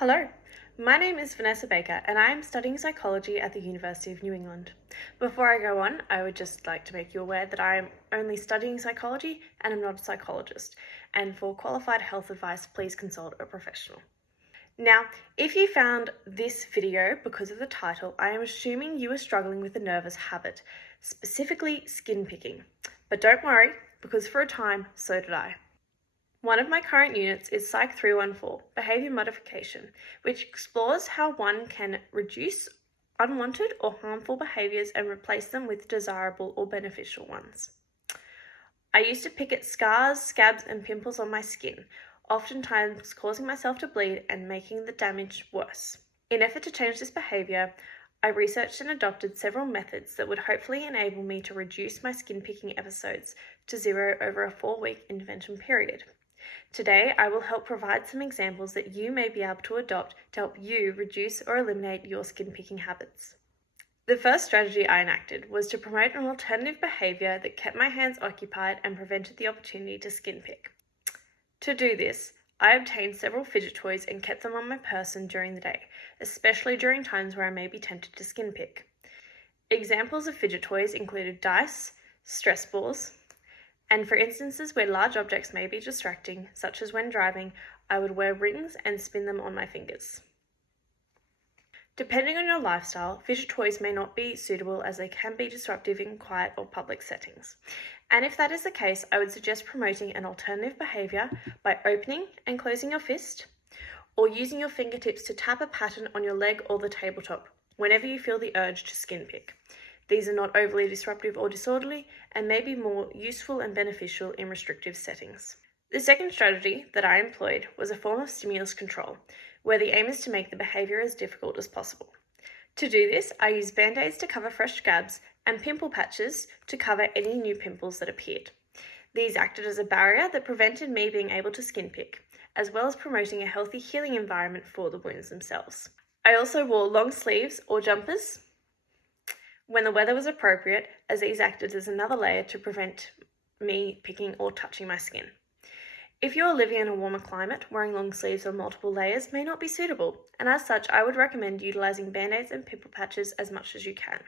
Hello, my name is Vanessa Baker and I am studying psychology at the University of New England. Before I go on, I would just like to make you aware that I am only studying psychology and I'm not a psychologist, and for qualified health advice, please consult a professional. Now, if you found this video because of the title, I am assuming you are struggling with a nervous habit, specifically skin picking. But don't worry, because for a time, so did I. One of my current units is Psych 314, Behaviour Modification, which explores how one can reduce unwanted or harmful behaviours and replace them with desirable or beneficial ones. I used to pick at scars, scabs and pimples on my skin, oftentimes causing myself to bleed and making the damage worse. In effort to change this behaviour, I researched and adopted several methods that would hopefully enable me to reduce my skin picking episodes to zero over a 4-week intervention period. Today, I will help provide some examples that you may be able to adopt to help you reduce or eliminate your skin picking habits. The first strategy I enacted was to promote an alternative behaviour that kept my hands occupied and prevented the opportunity to skin pick. To do this, I obtained several fidget toys and kept them on my person during the day, especially during times where I may be tempted to skin pick. Examples of fidget toys included dice, stress balls, and for instances where large objects may be distracting, such as when driving, I would wear rings and spin them on my fingers. Depending on your lifestyle, fidget toys may not be suitable as they can be disruptive in quiet or public settings. And if that is the case, I would suggest promoting an alternative behaviour by opening and closing your fist, or using your fingertips to tap a pattern on your leg or the tabletop whenever you feel the urge to skin pick. These are not overly disruptive or disorderly and may be more useful and beneficial in restrictive settings. The second strategy that I employed was a form of stimulus control, where the aim is to make the behaviour as difficult as possible. To do this, I used band-aids to cover fresh scabs and pimple patches to cover any new pimples that appeared. These acted as a barrier that prevented me being able to skin pick, as well as promoting a healthy healing environment for the wounds themselves. I also wore long sleeves or jumpers when the weather was appropriate, as these acted as another layer to prevent me picking or touching my skin. If you are living in a warmer climate, wearing long sleeves or multiple layers may not be suitable, and as such, I would recommend utilising band-aids and pimple patches as much as you can.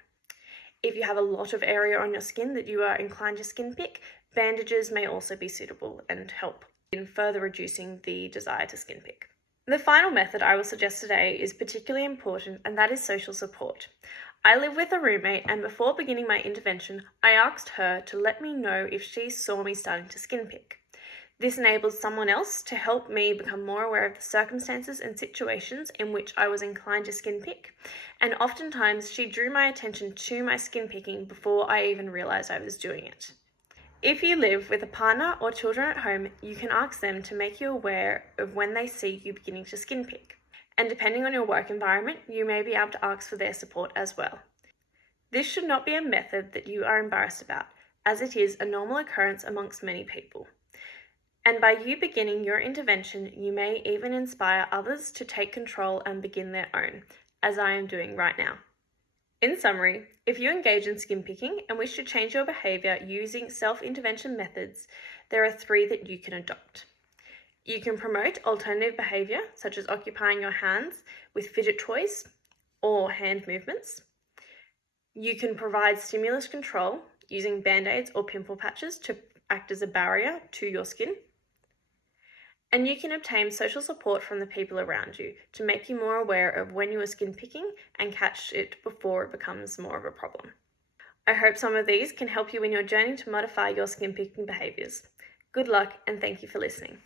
If you have a lot of area on your skin that you are inclined to skin pick, bandages may also be suitable and help in further reducing the desire to skin pick. The final method I will suggest today is particularly important, and that is social support. I live with a roommate, and before beginning my intervention, I asked her to let me know if she saw me starting to skin pick. This enables someone else to help me become more aware of the circumstances and situations in which I was inclined to skin pick, and oftentimes she drew my attention to my skin picking before I even realised I was doing it. If you live with a partner or children at home, you can ask them to make you aware of when they see you beginning to skin pick. And depending on your work environment, you may be able to ask for their support as well. This should not be a method that you are embarrassed about, as it is a normal occurrence amongst many people. And by you beginning your intervention, you may even inspire others to take control and begin their own, as I am doing right now. In summary, if you engage in skin picking and wish to change your behaviour using self-intervention methods, there are 3 that you can adopt. You can promote alternative behaviour, such as occupying your hands with fidget toys or hand movements. You can provide stimulus control using band-aids or pimple patches to act as a barrier to your skin. And you can obtain social support from the people around you to make you more aware of when you are skin picking and catch it before it becomes more of a problem. I hope some of these can help you in your journey to modify your skin picking behaviours. Good luck and thank you for listening.